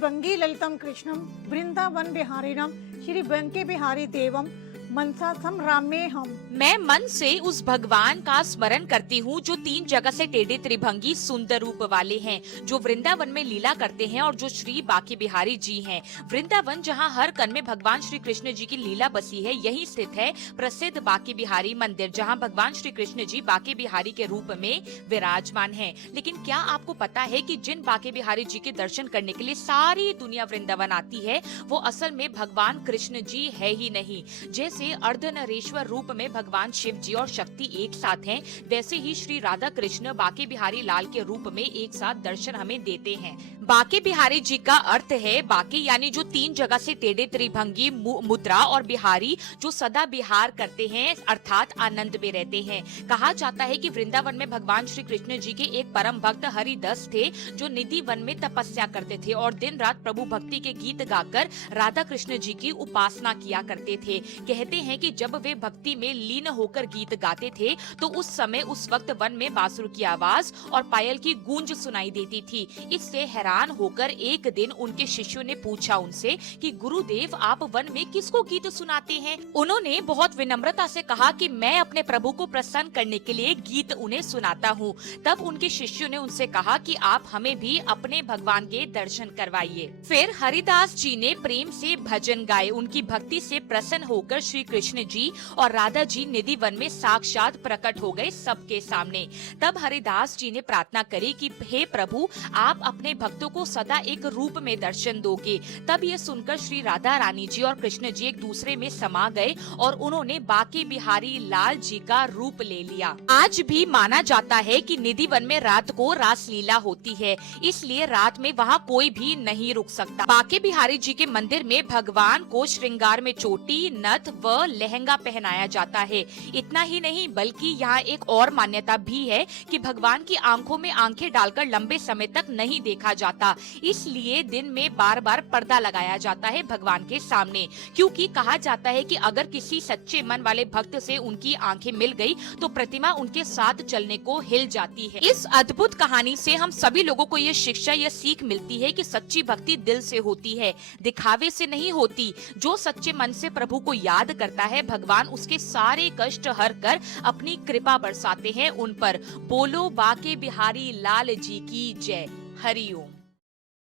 त्रिभंगी ललितम कृष्णम वृंदावन बिहारिणम श्री बंके बिहारी देवम मनसा संरामे हम। मैं मन से उस भगवान का स्मरण करती हूँ जो 3 जगह से टेढ़े त्रिभंगी सुंदर रूप वाले हैं, जो वृंदावन में लीला करते हैं और जो श्री बांके बिहारी जी हैं। वृंदावन जहाँ हर कण में भगवान श्री कृष्ण जी की लीला बसी है, यही स्थित है प्रसिद्ध बांके बिहारी मंदिर, जहाँ भगवान श्री कृष्ण जी बांके बिहारी के रूप में विराजमान है। लेकिन क्या आपको पता है कि जिन बांके बिहारी जी के दर्शन करने के लिए सारी दुनिया वृंदावन आती है, वो असल में भगवान कृष्ण जी है ही नहीं। जैसे अर्धनरेश्वर रूप में भगवान शिव जी और शक्ति एक साथ हैं, वैसे ही श्री राधा कृष्ण बांके बिहारी लाल के रूप में एक साथ दर्शन हमें देते हैं। बांके बिहारी जी का अर्थ है बांके यानी जो 3 जगह से टेढ़े त्रिभंगी मुद्रा, और बिहारी जो सदा बिहार करते हैं अर्थात आनंद में रहते हैं। कहा जाता है कि वृंदावन में भगवान श्री कृष्ण जी के एक परम भक्त हरिदास थे, जो निधि वन में तपस्या करते थे और दिन रात प्रभु भक्ति के गीत गाकर राधा कृष्ण जी की उपासना किया करते थे। कहते हैं कि जब वे भक्ति में लीन होकर गीत गाते थे तो उस समय उस वक्त वन में बांसुर की आवाज और पायल की गूंज सुनाई देती थी। इससे हैरान होकर एक दिन उनके शिष्यों ने पूछा उनसे कि गुरुदेव, आप वन में किसको गीत सुनाते हैं? उन्होंने बहुत विनम्रता से कहा कि मैं अपने प्रभु को प्रसन्न करने के लिए गीत उन्हें सुनाता हूँ। तब उनके शिष्यों ने उनसे कहा कि आप हमें भी अपने भगवान के दर्शन करवाइए। फिर हरिदास जी ने प्रेम से भजन गाए। उनकी भक्ति से प्रसन्न होकर श्री कृष्ण जी और राधा जी निधि वन में साक्षात प्रकट हो गए सबके सामने। तब हरिदास जी ने प्रार्थना करी कि हे प्रभु, आप अपने भक्तों को सदा एक रूप में दर्शन दोगे। तब ये सुनकर श्री राधा रानी जी और कृष्ण जी एक दूसरे में समा गए और उन्होंने बांके बिहारी लाल जी का रूप ले लिया। आज भी माना जाता है कि निधि वन में रात को रास लीला होती है, इसलिए रात में वहाँ कोई भी नहीं रुक सकता। बांके बिहारी जी के मंदिर में भगवान को श्रृंगार में चोटी, नथ व लहंगा पहनाया जाता है। इतना ही नहीं बल्कि यहाँ एक और मान्यता भी है कि भगवान की आंखों में आंखें डालकर लंबे समय तक नहीं देखा जाता, इसलिए दिन में बार बार पर्दा लगाया जाता है भगवान के सामने, क्योंकि कहा जाता है कि अगर किसी सच्चे मन वाले भक्त से उनकी आंखें मिल गई तो प्रतिमा उनके साथ चलने को हिल जाती है। इस अद्भुत कहानी से हम सभी लोगों को ये शिक्षा या सीख मिलती है कि सच्ची भक्ति दिल से होती है, दिखावे से नहीं होती। जो सच्चे मन से प्रभु को याद करता है, भगवान उसके सारे कष्ट हर कर अपनी कृपा बरसाते हैं उन पर। बोलो बांके बिहारी लाल जी की जय। हरिओम।